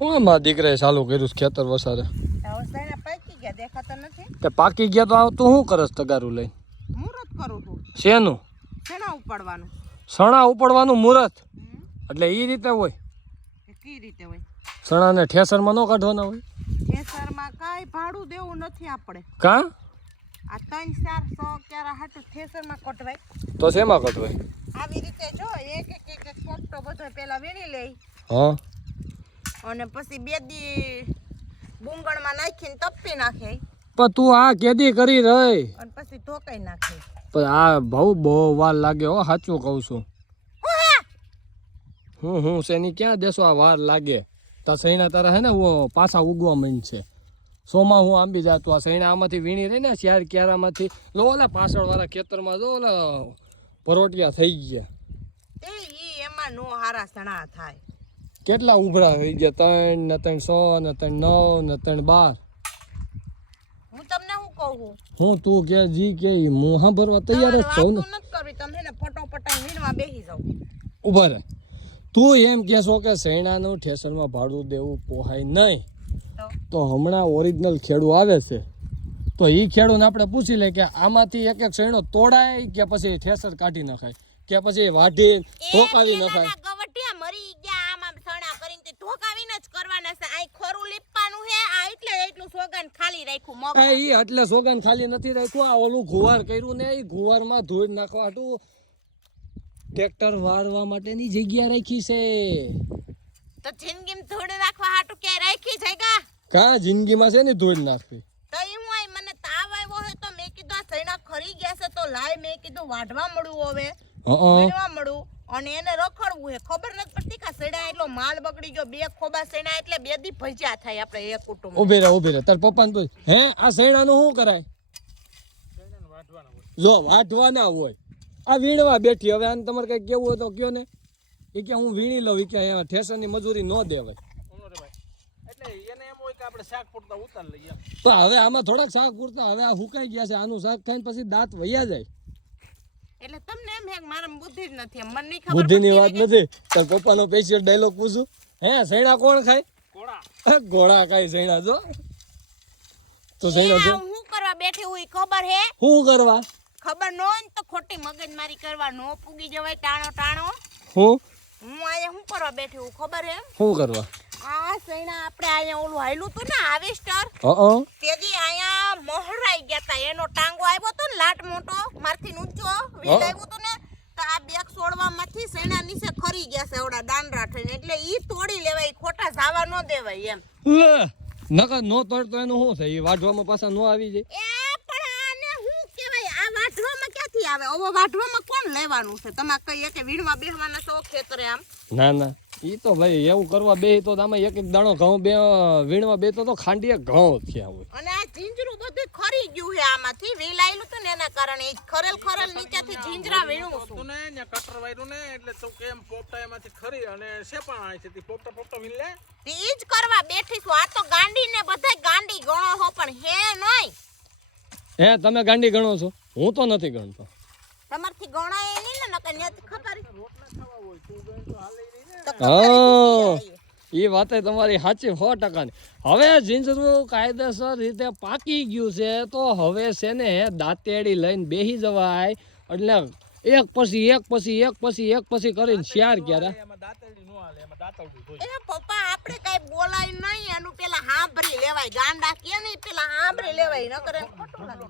હું મારા દીકરાએ ચાલુ કર્યું છે ખેતર વસારે. સૈણા પાકી ગયા દેખાતા નથી. તે પાકી ગયા તો આવ તું શું કરસ તગારું લઈને? મુહૂર્ત કરું છું. શેનું? સૈણા ઉપાડવાનું. સણા ઉપાડવાનું મુહૂર્ત એટલે એ રીતે હોય? કઈ રીતે હોય? સણાને ઠેસરમાં ન કાઢવાના હોય? થેસરમાં કાંઈ ભાડું દેવું નથી આપણે. કા? આ 3-400 ક્યારે હાટું થેસરમાં કટવાય. તો શેમાં કટવાય? આવી રીતે જો એક પોપટો બધો પેલા વીણી લે. હા. અને પછી 2 દી બુંગળમાં નાખીને તપી નાખે. પણ તું આ કેદી કરી રહી? અને પછી ધોકાઈ નાખે. પણ આ બહુ વાર લાગે હો, સાચું કહું છું. હું શેની ક્યાં દેશો આ વાર લાગે? તા સૈણા તારા હે ને પાછા ઉગવા માંડ છે. સોમાં હું આંબી જાતું આ સૈણા આમાંથી વીણી રહી ને શિયાર ક્યારામાંથી લો ઓલા પાછળવાળા ખેતરમાં જો ઓલા પરોટિયા થઈ ગયા. એમાં નો હારા સણા થાય. કેટલા ઉભરા થઈ ગયા? 3 ને 3 6 ને 3 9 ને 3 12. હું તમને શું કહું? હું તું કે જી કે હું સાંભળવા તૈયાર જ છું ને. નથી કરવી તમે ને ફટોફટાઈ વીણવા બેસી જાવ. ઉભા રહે. તું એમ કહેશો કે સૈણાનું ઠેસરમાં ભાડું દેવું પોહાય નહીં, તો હમણાં ઓરિજિનલ ખેડૂ આવે છે તો એ ખેડૂને આપણે પૂછી લે કે આમાંથી એક એક સૈણો તોડાય કે પછી ઠેસર કાઢી નખાય કે પછી વાઢી ધોકાવી નખાય? ગવટિયા મરી ગયા આમાં સણા કરીને તે ધોકાવીને જ કરવાના છે. આ ખરું લીપવાનું છે. આ એટલે એટલું સોગન ખાલી રાખ્યું મગ. એ એટલે સોગન ખાલી નથી રાખ્યું. આ ઓલું ગુવાર કર્યું ને એ ગુવારમાં ધોઈ નાખવા હાટું ટ્રેક્ટર વાળવા માટેની જગ્યા રાખી છે. તો જિંદગીમાં ધૂળ નાખવા હાટું ક્યાંય રાખી જગ્યા? કા જિંદગીમાં છે ને ધોઈ નાખવી. તો એમ હોય મને તાવ આવ્યો હોય તો મેં કીધું આ સૈણા ખરી ગયા છે તો લાય મેં કીધું વાઢવા મળું હવે વીણવા મળું અને એને રખડવું હે. ખબર નથી પડતી કે સૈણા એટલો માલ બગડી ગયો. 2 ખોબા સૈણા એટલે 2 દી ભજ્યા થાય આપણે એક કુટુંબ. ઉભી રહે તાર પપ્પાને પૂછ. હે આ સૈણાનું શું કરાય? જો વાઢવાના હોય આ વીણવા બેઠી. હવે આને તમારે કઈ કેવું હોય તો કયો ને. એ કે હું વીણી લઉં કે ઠેસરની મજૂરી ન દેવાય. તો હવે આમાં થોડાક શાક પૂરતા હવે આ હુકાઈ ગયા છે. આનું શાક ખાઈને પછી દાંત વયા જાય. એટલે તમને એમ હે મારા બુદ્ધિ જ નથી. મને નહીં ખબર. બુદ્ધિની વાત નથી. તાર પપ્પાનો સ્પેશિયલ ડાયલોગ પૂછું. હે સૈણા કોણ ખાય? ઘોડા ખાય સૈણા. જો તો સૈણા જો હું કરવા બેઠી હું ખબર હે? શું કરવા? ખબર ન હોય તો ખોટી મગજમારી કરવા નો પૂગી જવાય ટાણો. હું આયા હું કરવા બેઠી હું ખબર હે? શું કરવા? આ સૈણા આપણે આયા ઓલું હાયલું તું ને હાર્વેસ્ટર તેદી આયા મહરાઈ ગયા તા. એનો ટાંગો આવ્યો તો ને લાટ મોટો મારથી ઊંચો વીલ આવ્યો તો ને તો આ બેગ છોડવામાંથી સૈણા નીચે ખરી ગયા છે ઓડા દાંડરા થઈને. એટલે ઈ તોડી લેવાય. ખોટા જાવા ન દેવાય એમ. લે નકર નો તોડ તો એનું શું થાય? એ વાઢવામાં પાછા નો આવી જાય. આવે ઓવો વાઢવામાં કોણ લેવાનું છે? તમારે કઈ કે વીણવા બેહવાના છો ખેતરે આમ? ના ઈ તો ભાઈ એવું કરવા બેહી તો આમાં એક દાણો ઘઉં બે વીણવા બે તો ખાંડીએ ઘઉં થયા હોય. અને આ જીંજરું બધું ખરી ગયું છે આમાંથી વેલાયેલું તો ને એના કારણે ખરેલ નીચેથી જીંજરા વીણું છું ને ને કટર વાયરું ને એટલે તો કેમ પોપટા એમાંથી ખરી અને શેપણ આય છે તી પોપટા વીણ લે ઈ જ કરવા બેઠી છું. આ તો ગાંડી ને બધાય ગાંડી ગણો હો પણ હે નહીં. હે તમે ગાંડી ગણો છો? હું તો નથી ગણતો. તમારથી ગણાય નહીં ને નકર ન્યાથી ખબર એ વાત તમારી સાચી 100%. હવે જીંજરું કાયદેસર રીતે પાકી ગયું છે તો હવે છે ને દાંતેડી લઈને બેસી જવાય. એટલે એક પછી કરીને શિયાર ક્યારે એ પપ્પા આપણે કઈ બોલાય નહીં. એનું પેલા હાંભરી લેવાય. ગાંડા કે નહીં પેલા હાંભરી લેવાય નકર એમ ખોટું લાગે.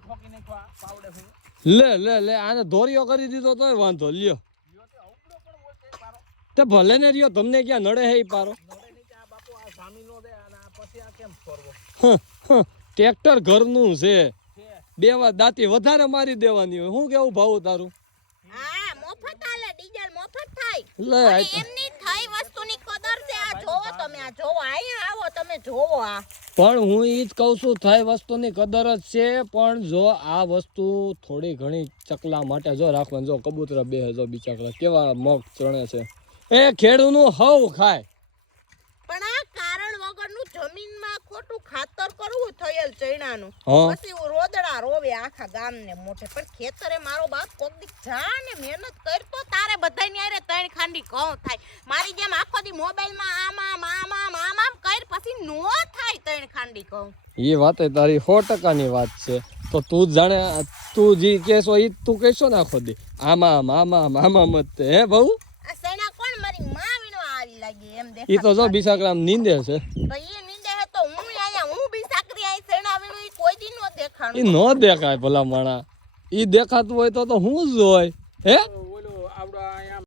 લે આને ધોરિયો કરી દીધો તોય વાંધો લ્યો. તે ભલે ને રહ્યો તમને ક્યાં નડે હે પારો? ટ્રેક્ટર ઘરનું છે. 2 વાર દાંતી વધારે મારી દેવાની હોય. શું કેવું ભાવ તારું? હા મફત આલે ડીઝલ મફત થાય. લે એમની થઈ વસ્તુની કદર છે. આ જોવો તમે. આ જોવો અહીંયા આવો તમે જોવો. આ પણ હું ઈ જ કહું છું થઈ વસ્તુની કદર જ છે. પણ જો આ વસ્તુ થોડી ઘણી ચકલા માટે જો રાખવાની. જો કબૂતરા બેહે જો બિચારા કેવા મગ ચણે છે. એ ખેડૂનું હવ ખાય. પણ આ કારણ વગરનું જમીનમાં ખોટું ખાતર કરવું થયેલ ચૈણાનું. પછી રોદડા રોવે આખા ગામને મોઢે. પણ ખેતરે મારો બાપ કોક દી જા ને મહેનત કરતો તારે બધાય ની આરે 3 ખાંડી ઘઉં થાય. મારી જેમ આખો દી મોબાઈલમાં આમ કર નો થાય તણ ખાંડી કહું એ વાત તારી 100%ની વાત છે. તો તું જ જાણે, તું જે કહેશો એ તું કહેશો ને આખો દી આમાં મામા મત હે બહુ. આ સૈણા કોણ મારી માં વીણો આવી લાગી એમ દેખ એ તો જો બિસાકરામ નીંદે છે. તો ઈ નીંદે હે તો હું આયા હું બી સાકરી આઈ સૈણા વીણો ઈ કોઈ દી નો એ દેખાણું ન દેખાય ભલા માણા. એ દેખાતું હોય તો હું જ હોય હે